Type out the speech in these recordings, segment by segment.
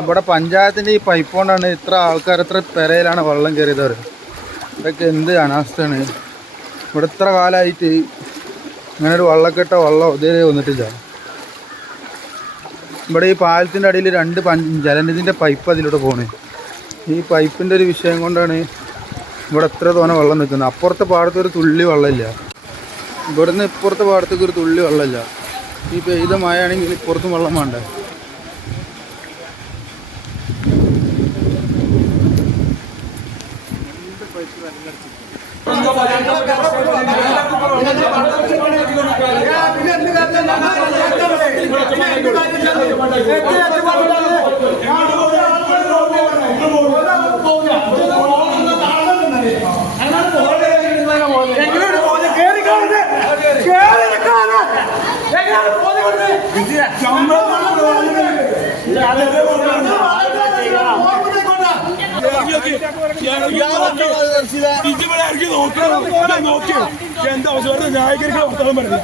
ഇവിടെ പഞ്ചായത്തിൻ്റെ ഈ പൈപ്പ് കൊണ്ടാണ് ഇത്ര ആൾക്കാർ ഇത്ര പെരയിലാണ് വെള്ളം കയറിയതവർ. ഇതൊക്കെ എന്ത് അനാസ്ഥയാണ്. ഇവിടെ ഇത്ര കാലമായിട്ട് ഇങ്ങനെ ഒരു വെള്ളക്കെട്ടോ വെള്ളം ഇതേ വന്നിട്ടില്ല. ഇവിടെ ഈ പാലത്തിൻ്റെ അടിയിൽ 2 ജലനിധിൻ്റെ പൈപ്പ് അതിലൂടെ പോണേ. ഈ പൈപ്പിൻ്റെ ഒരു വിഷയം കൊണ്ടാണ് ഇവിടെ എത്ര തോനെ വെള്ളം നിൽക്കുന്നത്. അപ്പുറത്തെ പാടത്ത് ഒരു തുള്ളി വെള്ളമില്ല. ഇവിടുന്ന് ഇപ്പുറത്തെ പാടത്തേക്ക് ഒരു തുള്ളി വെള്ളമില്ല. ഈ പെയ്ത മഴയാണെങ്കിൽ ഇപ്പുറത്തും വെള്ളം വേണ്ടേ. എന്താ ആവശ്യം ന്യായീകരിക്കാൻ വർത്തമാനം പറയുന്നത്?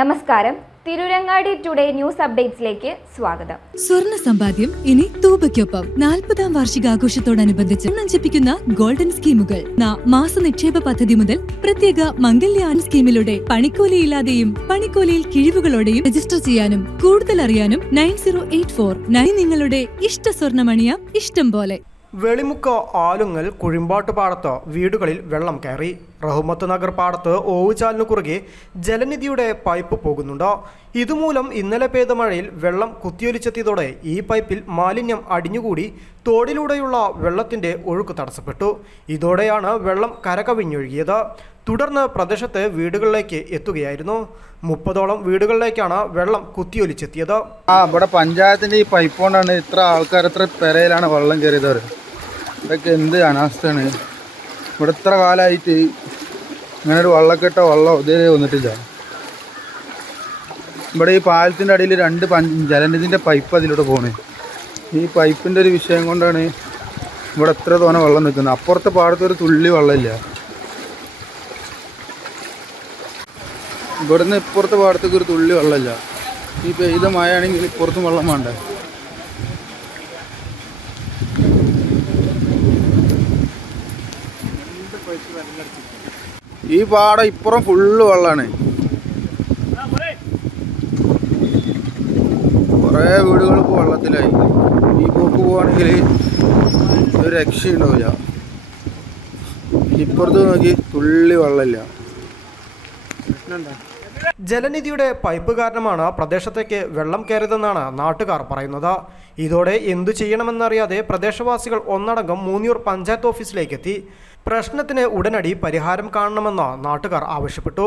നമസ്കാരം. തിരൂരങ്ങാടി ടുഡേ ന്യൂസ് അപ്ഡേറ്റ്സിലേക്ക് സ്വാഗതം. സ്വർണ്ണ സമ്പാദ്യം ഇനി തൂബയ്ക്കൊപ്പം 40ാം വാർഷികാഘോഷത്തോടനുബന്ധിച്ച് നഞ്ചിപ്പിക്കുന്ന ഗോൾഡൻ സ്കീമുകൾ. മാസ നിക്ഷേപ പദ്ധതി മുതൽ പ്രത്യേക മംഗല്യാൻ സ്കീമിലൂടെ പണിക്കൂലിയില്ലാതെയും പണിക്കൂലിയിൽ കിഴിവുകളോടെയും രജിസ്റ്റർ ചെയ്യാനും കൂടുതൽ അറിയാനും 9084 നിങ്ങളുടെ ഇഷ്ട സ്വർണ്ണമണിയാം ഇഷ്ടം പോലെ. വെളിമുക്ക് ആലുങ്ങൽ കുഴിമ്പാട്ട് പാടത്ത് വീടുകളിൽ വെള്ളം കയറി. റഹ്മത്ത് നഗർ പാടത്ത് ഓവുചാലിനു കുറുകെ ജലനിധിയുടെ പൈപ്പ് പോകുന്നുണ്ട്. ഇതുമൂലം ഇന്നലെ പെയ്ത മഴയിൽ വെള്ളം കുത്തിയൊലിച്ചെത്തിയതോടെ ഈ പൈപ്പിൽ മാലിന്യം അടിഞ്ഞുകൂടി തോടിലൂടെയുള്ള വെള്ളത്തിന്റെ ഒഴുക്ക് തടസ്സപ്പെട്ടു. ഇതോടെയാണ് വെള്ളം കരകവിഞ്ഞൊഴുകിയത്. തുടർന്ന് പ്രദേശത്തെ വീടുകളിലേക്ക് എത്തുകയായിരുന്നു. 30ഓളം വീടുകളിലേക്കാണ് വെള്ളം കുത്തിയൊലിച്ചെത്തിയത്. ഇവിടെ പഞ്ചായത്തിൻ്റെ ഈ പൈപ്പ് കൊണ്ടാണ് ഇത്ര ആൾക്കാർ ഇത്ര പെരയിലാണ് വെള്ളം കയറിയതവർ. ഇതൊക്കെ എന്ത് അനാസ്ഥയാണ്. ഇവിടെ ഇത്ര കാലമായിട്ട് ഇങ്ങനെ ഒരു വെള്ളക്കെട്ടോ വെള്ളം ഇതേ വന്നിട്ടില്ല. ഇവിടെ ഈ പാലത്തിൻ്റെ അടിയിൽ 2 ജലനിധിൻ്റെ പൈപ്പ് അതിലൂടെ പോണേ. ഈ പൈപ്പിൻ്റെ ഒരു വിഷയം കൊണ്ടാണ് ഇവിടെ എത്ര തോനെ വെള്ളം നിൽക്കുന്നത്. അപ്പുറത്തെ പാടത്ത് ഒരു തുള്ളി വെള്ളമില്ല. ഇവിടുന്ന് ഇപ്പുറത്തെ പാടത്തേക്ക് ഒരു തുള്ളി വെള്ളമില്ല. ഈ പെയ്ത മഴയാണെങ്കിൽ ഇപ്പുറത്തും വെള്ളം വേണ്ടേ. ഈ പാടം ഇപ്പുറം ഫുള്ള് വെള്ളമാണ്. കുറേ വീടുകൾ ഇപ്പോൾ വെള്ളത്തിലായി. ഈ പോക്ക് പോവാണെങ്കിൽ ഒരു രക്ഷയുണ്ടാവില്ല. ഇപ്പുറത്ത് നോക്കി തുള്ളി വെള്ളമില്ല. ജലനിധിയുടെ പൈപ്പ് കാരണമാണ് പ്രദേശത്തേക്ക് വെള്ളം കയറിയതെന്നാണ് നാട്ടുകാർ പറയുന്നത്. ഇതോടെ എന്തു ചെയ്യണമെന്നറിയാതെ പ്രദേശവാസികൾ ഒന്നടങ്കം മൂന്നിയൂർ പഞ്ചായത്ത് ഓഫീസിലേക്ക് എത്തി. പ്രശ്നത്തിന് ഉടനടി പരിഹാരം കാണണമെന്ന് നാട്ടുകാർ ആവശ്യപ്പെട്ടു.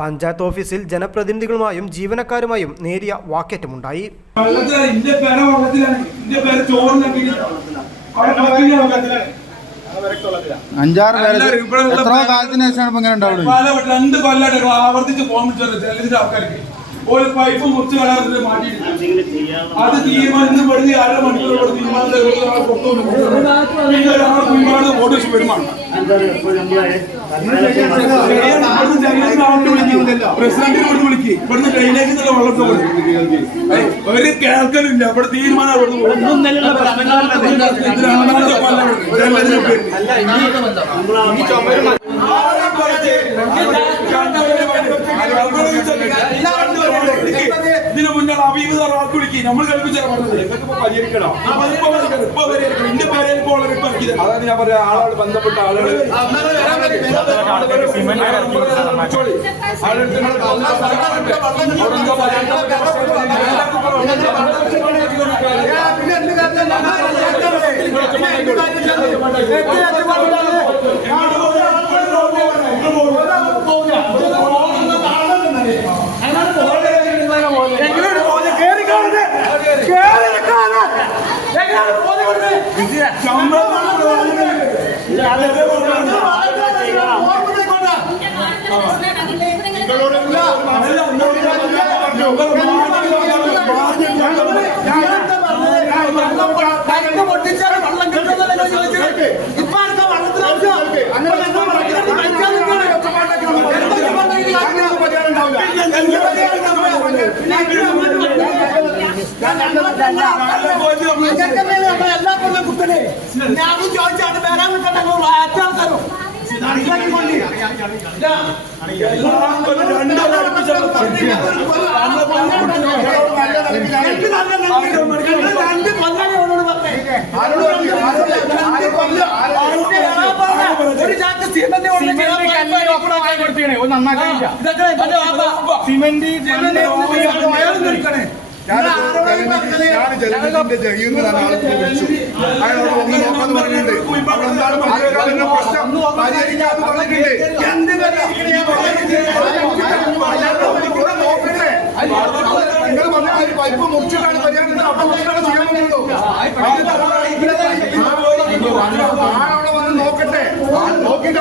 പഞ്ചായത്ത് ഓഫീസിൽ ജനപ്രതിനിധികളുമായും ജീവനക്കാരുമായും നേരിയ വാക്കേറ്റമുണ്ടായി. 5-6 പേര് എത്ര കാലത്തിന് ശേഷമാണ് ഇപ്പൊ ഇങ്ങനെ ഉണ്ടാവുന്നത്? 2 കൊല്ലമായിട്ട് ആവർത്തിച്ച് ഫോൺ വിളിച്ചത് ആൾക്കാർക്ക് ഒരു പൈപ്പ് മുറിച്ച് കളയാറില്ല മാറ്റിയിട്ടില്ല. അത് തീരുമാനിച്ച് പെടുത്തി 1/2 മണിക്കൂർ പ്രസിഡന്റിനോട് വിളിക്കും. ഇവിടുന്ന് ഡ്രെയിനേജ് നല്ല വെള്ളത്തെ ഒരു കേൾക്കലില്ല. ഇവിടെ തീരുമാനം ഇതിനു മുന്നേ അഭിമുഖ വാക്കുവിളിക്ക് നമ്മൾ കേൾപ്പിച്ചാൽ പറഞ്ഞത് പരിഹരിക്കണം. എന്റെ പേരെ അതാണ് ഞാൻ പറയാം. ആളുകൾ ബന്ധപ്പെട്ട ആളുകൾ പൊട്ടിച്ചാൽ വെള്ളം കിട്ടുന്നതല്ലോ ചോദിച്ചത്. ഇപ്പൊ വെള്ളത്തിലാണ് ഞാൻ ജലനിധിന്റെ ജഹീന്ന് ആളെ വിളിച്ചു. അയാളോട് ഒന്ന് നോക്കാന്ന് പറഞ്ഞിട്ടുണ്ട്. അവിടെ എന്താണ് പ്രശ്നം പരിഹരിക്കാന്ന് പറഞ്ഞിട്ടുണ്ട്. നിങ്ങൾ പറഞ്ഞ പൈപ്പ് മുറിച്ചിട്ടാണ് പരിഹാരം അപ്പം ചെയ്യാൻ ആളവിടെ വന്ന് നോക്കട്ടെ. നോക്കിയിട്ട്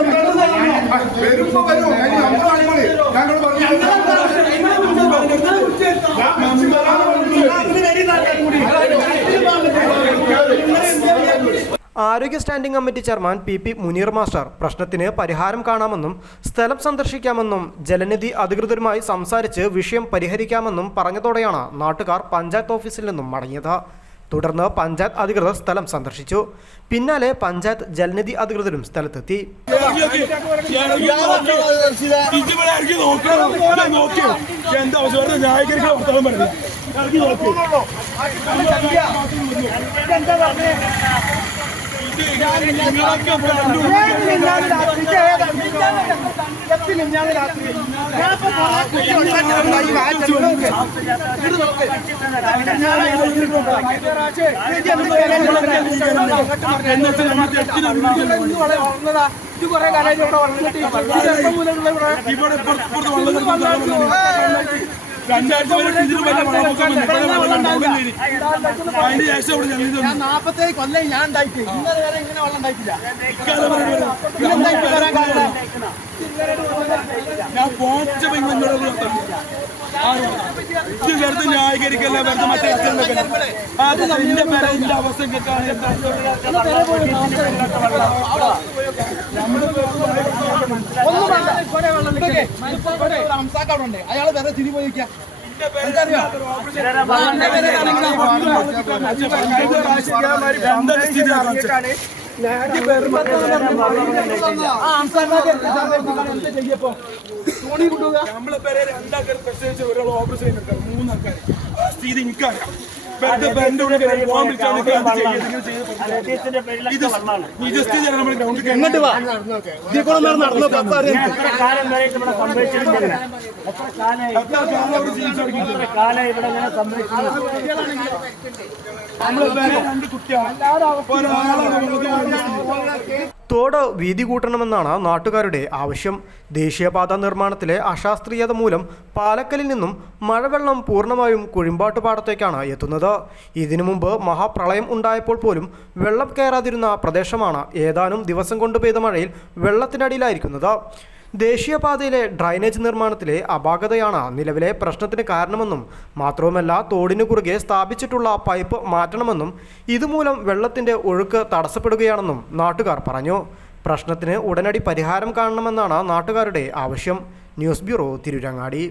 വരുമ്പോ വരും. നമ്മൾ അടിപൊളി ഞങ്ങൾ പറഞ്ഞു. ആരോഗ്യ standing committee chairman PP Muneer master പ്രശ്നത്തിന് പരിഹാരം കാണാമെന്നും സ്ഥലം സന്ദർശിക്കാമെന്നും ജലനിധി അധികൃതരുമായി സംസാരിച്ച് വിഷയം പരിഹരിക്കാമെന്നും പറഞ്ഞതോടെയാണ് നാട്ടുകാർ പഞ്ചായത്ത് ഓഫീസിൽ നിന്നും മടങ്ങിയത്. തുടർന്ന് പഞ്ചായത്ത് അധികൃതർ സ്ഥലം സന്ദർശിച്ചു. പിന്നാലെ പഞ്ചായത്ത് ജലനിധി അധികൃതരും സ്ഥലത്തെത്തി. വെറുതെ ന്യായീകരിക്കല്ല, വെറുതെ മറ്റേ അവസ്ഥ അയാള് വേറെ തിരി പോയിക്കാം. നമ്മളെ പേരെ രണ്ടാൾക്കാർ പ്രത്യേകിച്ച് ഒരാൾ ഓപ്പറേഷൻ ചെയ്യുന്നുണ്ട്, 3 ആൾക്കാർ. സ്ഥിതി എനിക്കറിയാം. തോട് വീതി കൂട്ടണമെന്നാണ് നാട്ടുകാരുടെ ആവശ്യം. ദേശീയപാത നിർമ്മാണത്തിലെ അശാസ്ത്രീയത മൂലം പാലക്കലിൽ നിന്നും മഴവെള്ളം പൂർണ്ണമായും കുഴിമ്പാട്ടുപാടത്തേക്കാണ് എത്തുന്നത്. ഇതിനു മുമ്പ് മഹാപ്രളയം ഉണ്ടായപ്പോൾ പോലും വെള്ളം കയറാതിരുന്ന പ്രദേശമാണ് ഏതാനും ദിവസം കൊണ്ട് പെയ്ത മഴയിൽ വെള്ളത്തിനടിയിലായിരിക്കുന്നത്. ദേശീയപാതയിലെ ഡ്രൈനേജ് നിർമ്മാണത്തിലെ അപാകതയാണ് നിലവിലെ പ്രശ്നത്തിന് കാരണമെന്നും മാത്രവുമല്ല തോടിനു കുറുകെ സ്ഥാപിച്ചിട്ടുള്ള പൈപ്പ് മാറ്റണമെന്നും ഇതുമൂലം വെള്ളത്തിൻ്റെ ഒഴുക്ക് തടസ്സപ്പെടുകയാണെന്നും നാട്ടുകാർ പറഞ്ഞു. പ്രശ്നത്തിന് ഉടനടി പരിഹാരം കാണണമെന്നാണ് നാട്ടുകാരുടെ ആവശ്യം. News bureau, Tirurangadi.